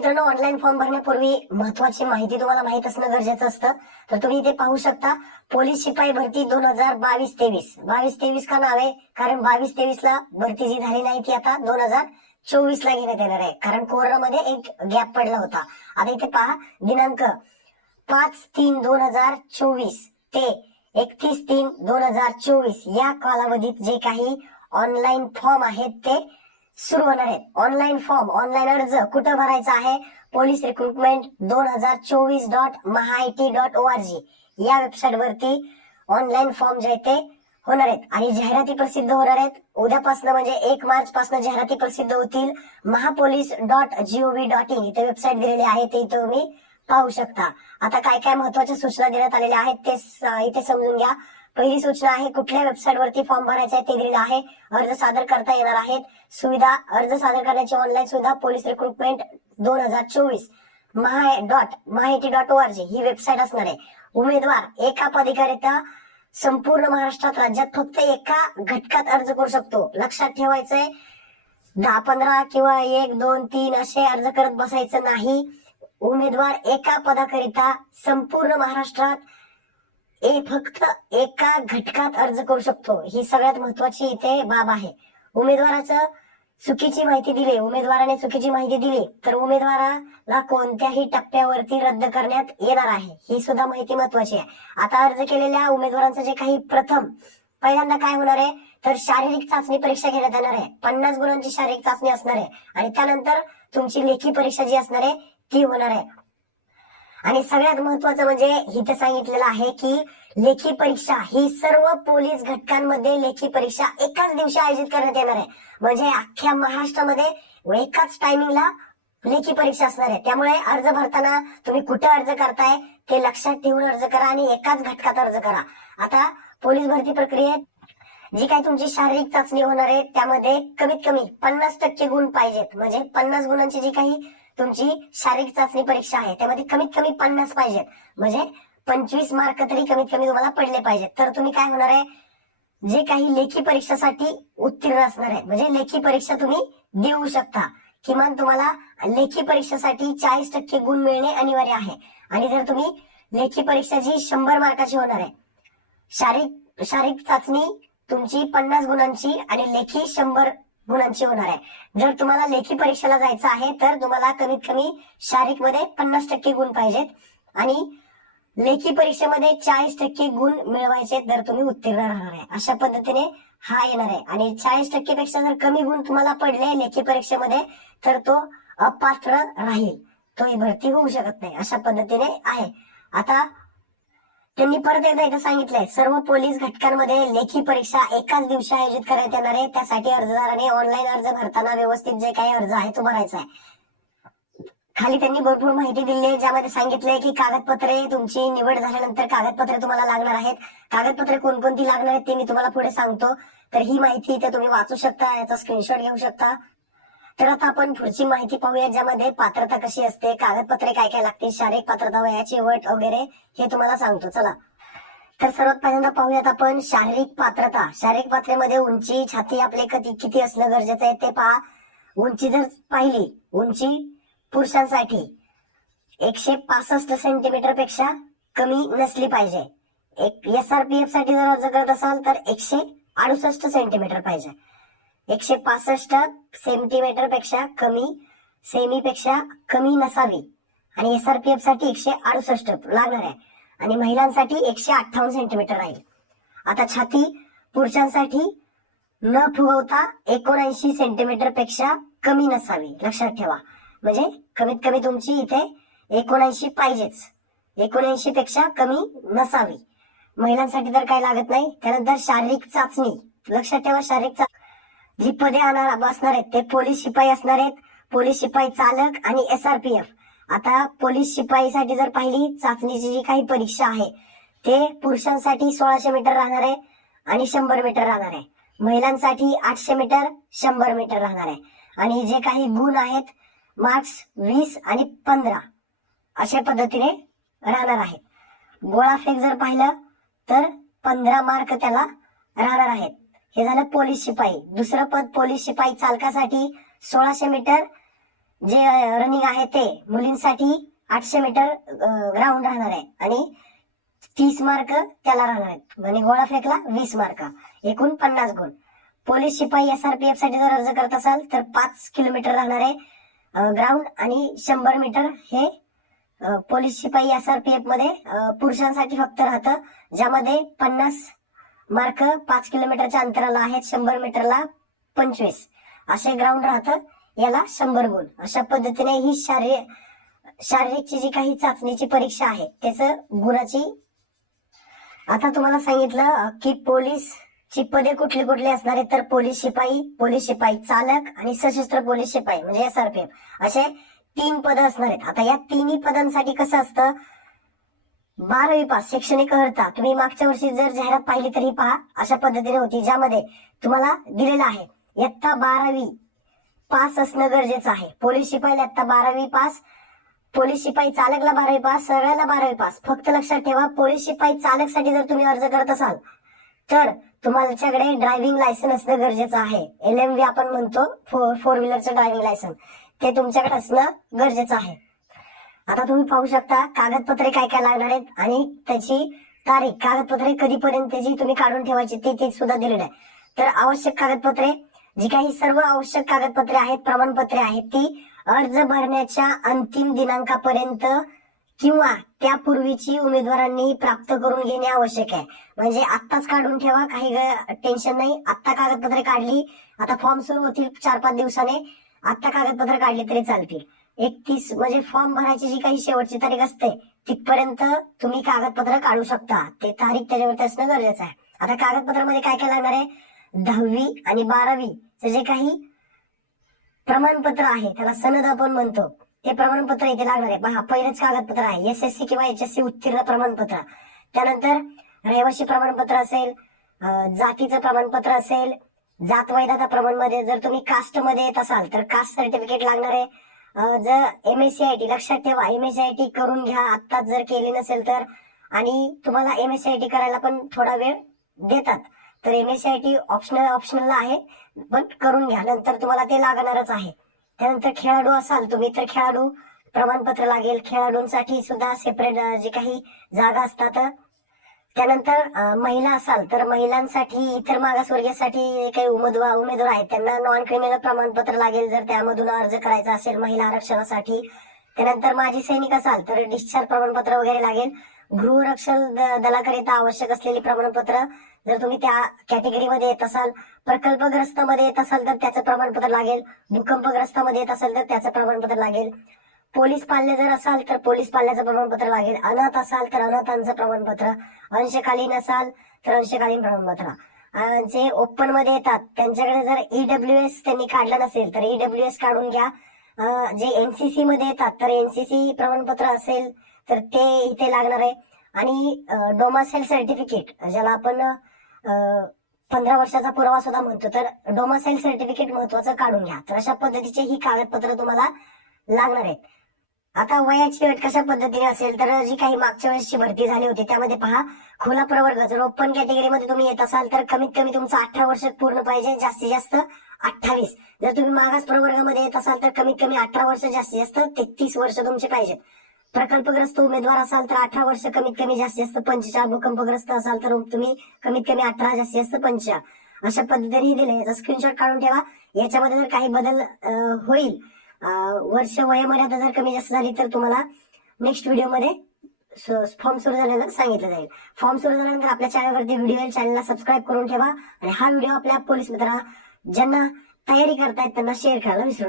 मित्रांनो, online form भरण्यापूर्वी महत्वाची माहिती तुम्हाला माहित असणं गरजेचं असतं. तर तुम्ही इथे पाहू शकता, पोलीस शिपाई भरती 2022-23. 22-23 का नाव आहे? कारण 22-23 ला भरती जी झाली नाही ती आता 2024 ला घेण्यात येणार आहे. कारण कोरोनामध्ये एक गॅप पडला होता. आता इथे पहा, दिनांक 5/3/2024 ते 31/3/2024 या कालावधीत जे काही ऑनलाईन फॉर्म आहेत ते सुरू होणार आहेत. ऑनलाईन फॉर्म, ऑनलाईन अर्ज कुठं भरायचा आहे? पोलीस रिक्रुटमेंट 2024.mahaiti.org या वेबसाईट वरती ऑनलाईन फॉर्म जे ते होणार आहेत आणि जाहिराती प्रसिद्ध होणार आहेत. उद्यापासून म्हणजे 1 मार्च पासून जाहिराती प्रसिद्ध होतील. mahapolice.gov.in इथे वेबसाईट दिलेली आहे, ते इथे तुम्ही पाहू शकता. आता काय काय महत्वाच्या सूचना देण्यात आलेल्या आहेत ते इथे समजून घ्या. पहिली सूचना आहे, कुठल्या वेबसाईट वरती फॉर्म भरायचा आहे ते दिलेलं आहे. अर्ज सादर करता येणार आहेत. सुविधा, अर्ज सादर करण्याची ऑनलाईन सुविधा पोलीस रिक्रुटमेंट 2024 mahaiti.org ही वेबसाईट असणार आहे. उमेदवार एका पदाकरिता संपूर्ण महाराष्ट्रात राज्यात फक्त एका घटकात अर्ज करू शकतो. लक्षात ठेवायचंय, 10-15 किंवा 1-2-3 असे अर्ज करत बसायचं नाही. उमेदवार एका पदाकरिता संपूर्ण महाराष्ट्रात फक्त एका घटकात अर्ज करू शकतो. ही सगळ्यात महत्वाची इथे बाब आहे. उमेदवाराचं चुकीची माहिती दिली, उमेदवाराने चुकीची माहिती दिली तर उमेदवाराला कोणत्याही टप्प्यावरती रद्द करण्यात येणार आहे. ही सुद्धा माहिती महत्वाची आहे. आता अर्ज केलेल्या उमेदवारांचं जे काही पहिल्यांदा काय होणार आहे तर शारीरिक चाचणी परीक्षा घेण्यात येणार आहे. 50 गुणांची शारीरिक चाचणी असणार आहे आणि त्यानंतर तुमची लेखी परीक्षा जी असणार आहे ती होणार आहे. आणि सगळ्यात महत्वाचं म्हणजे इथे सांगितलेलं आहे की लेखी परीक्षा ही सर्व पोलीस घटकांमध्ये लेखी परीक्षा एकाच दिवशी आयोजित करण्यात येणार आहे. म्हणजे अख्ख्या महाराष्ट्रामध्ये एकाच टायमिंगला लेखी परीक्षा असणार आहे. त्यामुळे अर्ज भरताना तुम्ही कुठे अर्ज करताय ते लक्षात ठेवून अर्ज करा आणि एकाच घटकात अर्ज करा. आता पोलीस भरती प्रक्रियेत जी काही तुमची शारीरिक चाचणी होणार आहे त्यामध्ये कमीत कमी 50% गुण पाहिजेत. म्हणजे 50 गुणांची जी काही तुमची शारीरिक चाचणी परीक्षा आहे त्यामध्ये कमीत कमी 50 पाहिजेत. म्हणजे 25 मार्क तरी कमीत कमी तुम्हाला पडले पाहिजेत. तर तुम्ही काय होणार आहे, जे काही लेखी परीक्षेसाठी उत्तीर्ण असणार आहे म्हणजे लेखी परीक्षा तुम्ही देऊ शकता. किमान तुम्हाला लेखी परीक्षेसाठी 40% गुण मिळणे अनिवार्य आहे. आणि जर तुम्ही लेखी परीक्षा जी 100 मार्काची होणार आहे, शारीरिक चाचणी तुमची 50 गुणांची आणि लेखी 100 गुणांची होणार आहे. जर तुम्हाला लेखी परीक्षेला जायचं आहे तर तुम्हाला कमीत कमी शारीरिक मध्ये 50% गुण पाहिजेत आणि लेखी परीक्षेमध्ये 40% गुण मिळवायचे तर तुम्ही उत्तीर्ण राहणार आहे. अशा पद्धतीने हा येणार आहे. आणि 40% पेक्षा जर कमी गुण तुम्हाला पडले लेखी परीक्षेमध्ये तर तो अपात्र राहील, तो भरती होऊ शकत नाही. अशा पद्धतीने आहे. आता त्यांनी परत एकदा इथे सांगितलंय, सर्व पोलीस घटकांमध्ये लेखी परीक्षा एकाच दिवशी आयोजित करण्यात येणार आहे. त्यासाठी अर्जदाराने ऑनलाईन अर्ज भरताना व्यवस्थित जे काही अर्ज आहे तो भरायचा आहे. खाली त्यांनी भरपूर माहिती दिली आहे, ज्यामध्ये सांगितलंय की कागदपत्रे तुमची निवड झाल्यानंतर कागदपत्रे तुम्हाला लागणार आहेत. कागदपत्रे कोणकोणती लागणार आहेत ते मी तुम्हाला पुढे सांगतो. तर ही माहिती इथे तुम्ही वाचू शकता, याचा स्क्रीनशॉट घेऊ शकता. तर आता आपण पुढची माहिती पाहूया, ज्यामध्ये पात्रता कशी असते, कागदपत्रे काय काय लागतील, शारीरिक पात्रता, वयाची अट वगैरे हे तुम्हाला सांगतो. चला तर सर्वात पहिल्यांदा पाहूयात आपण शारीरिक पात्रता. शारीरिक पात्रतेमध्ये उंची, छाती आपले किती असणं गरजेचं आहे ते पहा. उंची जर पाहिली, उंची पुरुषांसाठी 165 सेंटीमीटर पेक्षा कमी नसली पाहिजे. SRPF साठी जर अर्ज करत असाल तर 168 सेंटीमीटर पाहिजे. 165 सेंटीमीटर पेक्षा कमी, सेमीपेक्षा कमी नसावी. आणि SRPF साठी 168 लागणार आहे. आणि महिलांसाठी 158 सेंटीमीटर राहील. आता छाती पुरुषांसाठी न फुगवता 79 सेंटीमीटर पेक्षा कमी नसावी. लक्षात ठेवा, म्हणजे कमीत कमी तुमची इथे 79 पाहिजेच, 79 पेक्षा कमी नसावी. महिलांसाठी तर काय लागत नाही. त्यानंतर शारीरिक चाचणी, लक्षात ठेवा, शारीरिक जी पदे असणार आहेत ते पोलीस शिपाई असणार आहेत, पोलीस शिपाई चालक आणि SRPF. आता पोलीस शिपाईसाठी जर पाहिली, चाचणीची जी काही परीक्षा आहे ते पुरुषांसाठी 1600 मीटर राहणार आहे आणि 100 मीटर राहणार आहे. महिलांसाठी 800 मीटर, 100 मीटर राहणार आहे. आणि जे काही गुण आहेत, मार्क्स 20 आणि 15 अशा पद्धतीने राहणार आहेत. गोळाफेक जर पाहिलं तर 15 मार्क त्याला राहणार आहेत. हे झालं पोलीस शिपाई. दुसरं पद पोलीस शिपाई चालकासाठी 1600 मीटर जे रनिंग आहे ते मुलींसाठी 800 मीटर ग्राउंड राहणार आहे आणि 30 मार्क त्याला राहणार आहेत आणि गोळा फेकला 20 मार्क, एकूण 50 गुण. पोलीस शिपाई SRPF साठी जर अर्ज करत असाल तर 5 किलोमीटर राहणारे ग्राउंड आणि 100 मीटर हे पोलीस शिपाई SRPF मध्ये पुरुषांसाठी फक्त राहतं, ज्यामध्ये 50 मार्क 5 किलोमीटरच्या अंतराला आहेत, 100 मीटरला 25 असे ग्राउंड राहतं, याला 100 गुण. अशा पद्धतीने ही शारीरिकची जी काही चाचणीची परीक्षा आहे त्याचं गुणाची. आता तुम्हाला सांगितलं की पोलीसची पदे कुठली कुठली असणार आहे, तर पोलीस शिपाई चालक आणि सशस्त्र पोलीस शिपाई म्हणजे SRPF असे 3 पद असणार आहेत. आता या तिन्ही पदांसाठी कसं असतं, 12वी पास शैक्षणिक अर्हता. तुम्ही मागच्या वर्षी जर जाहिरात पाहिली तरी पहा, अशा पद्धतीने होती, ज्यामध्ये तुम्हाला दिलेलं आहे इयत्ता 12वी पास असणं गरजेचं आहे. पोलीस शिपाईला इयत्ता 12वी पास, पोलीस शिपाई चालकला 12वी पास, सगळ्याला 12वी पास. फक्त लक्षात ठेवा, पोलीस शिपाई चालक साठी जर तुम्ही अर्ज करत असाल तर तुमच्याकडे ड्रायव्हिंग लायसन्स असणं गरजेचं आहे. LMV आपण म्हणतो, 4 व्हीलरचं ड्रायव्हिंग लायसन्स, ते तुमच्याकडे असणं गरजेचं आहे. आता तुम्ही पाहू शकता कागदपत्रे काय काय लागणार आहेत आणि त्याची तारीख, कागदपत्रे कधीपर्यंतची तुम्ही काढून ठेवायची ते सुद्धा दिलेलं आहे. तर आवश्यक कागदपत्रे, जी काही सर्व आवश्यक कागदपत्रे आहेत, प्रमाणपत्रे आहेत, ती अर्ज भरण्याच्या अंतिम दिनांकापर्यंत किंवा त्यापूर्वीची उमेदवारांनी प्राप्त करून घेणे आवश्यक आहे. म्हणजे आत्ताच काढून ठेवा, काही टेन्शन नाही. आत्ता कागदपत्रे काढली, आता फॉर्म सुरू होतील 4-5 दिवसाने, आत्ता कागदपत्र काढली तरी चालतील. 31 म्हणजे फॉर्म भरायची जी काही शेवटची तारीख असते तिथपर्यंत तुम्ही कागदपत्र काढू शकता. ते तारीख त्याच्यावरती असणं गरजेचं आहे. आता कागदपत्रामध्ये काय काय लागणार आहे, 10वी आणि 12वीचं जे काही प्रमाणपत्र आहे, त्याला सनद आपण म्हणतो, ते प्रमाणपत्र इथे लागणार आहे. पहा, पहिलेच कागदपत्र आहे SSC किंवा HSC उत्तीर्ण प्रमाणपत्र. त्यानंतर रहिवासी प्रमाणपत्र असेल, जातीचं प्रमाणपत्र असेल, जात वैधता प्रमाणमध्ये जर तुम्ही कास्ट मध्ये येत असाल तर कास्ट सर्टिफिकेट लागणार आहे. जर MSCIT, लक्षात ठेवा MSCIT करून घ्या आत्ताच जर केली नसेल तर, आणि तुम्हाला MSCIT करायला पण थोडा वेळ देतात, तर MSCIT ऑप्शनल आहे, पण करून घ्या, नंतर तुम्हाला ते लागणारच आहे. त्यानंतर खेळाडू असाल तुम्ही तर खेळाडू प्रमाणपत्र लागेल, खेळाडूंसाठी सुद्धा सेपरेट जे काही जागा असतात. त्यानंतर महिला असाल तर महिलांसाठी, इतर मागासवर्गीयासाठी काही उमेदवार आहेत त्यांना नॉन क्रिमिनल प्रमाणपत्र लागेल जर त्यामधून अर्ज करायचा असेल महिला आरक्षणासाठी. त्यानंतर माजी सैनिक असाल तर डिस्चार्ज प्रमाणपत्र वगैरे लागेल. गृहरक्षक दलाकरिता आवश्यक असलेली प्रमाणपत्र जर तुम्ही त्या कॅटेगरीमध्ये येत असाल, प्रकल्पग्रस्त मध्ये येत असाल तर त्याचं प्रमाणपत्र लागेल, भूकंपग्रस्तामध्ये येत असाल तर त्याचं प्रमाणपत्र लागेल. पोलीस पाल्य जर असाल तर पोलीस पाल्याचं प्रमाणपत्र लागेल, अनाथ असाल तर अनाथांचं प्रमाणपत्र, अंशकालीन असाल तर अंशकालीन प्रमाणपत्र. जे ओपन मध्ये येतात त्यांच्याकडे जर EWS त्यांनी काढलं नसेल तर EWS काढून घ्या. जे NCC मध्ये येतात तर NCC प्रमाणपत्र असेल तर ते इथे लागणार आहे. आणि डोमासाईल सर्टिफिकेट, ज्याला आपण 15 वर्षाचा पुरावा सुद्धा म्हणतो, तर डोमासाईल सर्टिफिकेट महत्वाचं काढून घ्या. तर अशा पद्धतीचे ही कागदपत्र तुम्हाला लागणार आहेत. आता वयाची अट कशा पद्धतीने असेल तर जी काही मागच्या वेळेसची भरती झाली होती त्यामध्ये पहा, खुला प्रवर्ग जर ओपन कॅटेगरीमध्ये तुम्ही येत असाल तर कमीत कमी तुमचं 18 वर्ष पूर्ण पाहिजे, जास्तीत जास्त 28. जर तुम्ही मागास प्रवर्गामध्ये येत असाल तर कमीत कमी 18 वर्ष, जास्तीत जास्त 33 वर्ष तुमचे पाहिजेत. प्रकल्पग्रस्त उमेदवार असाल तर 18 वर्ष कमीत कमी, जास्तीत जास्त 45. भूकंपग्रस्त असाल तर तुम्ही कमीत कमी 18, जास्तीत जास्त 45. अशा पद्धतीने दिले. याचा स्क्रीनशॉट काढून ठेवा. याच्यामध्ये जर काही बदल होईल, वर्ष वयोमर्यादा जर कमी जास्त झाली तर तुम्हाला नेक्स्ट व्हिडिओमध्ये फॉर्म सुरू झाल्यानंतर सांगितलं जाईल. फॉर्म सुरू झाल्यानंतर आपल्या चॅनलवरती व्हिडिओ येईल, चॅनलला सबस्क्राईब करून ठेवा आणि हा व्हिडिओ आपल्या पोलीस मित्रांना ज्यांना तयारी करतायत त्यांना शेअर करायला विसरू नका.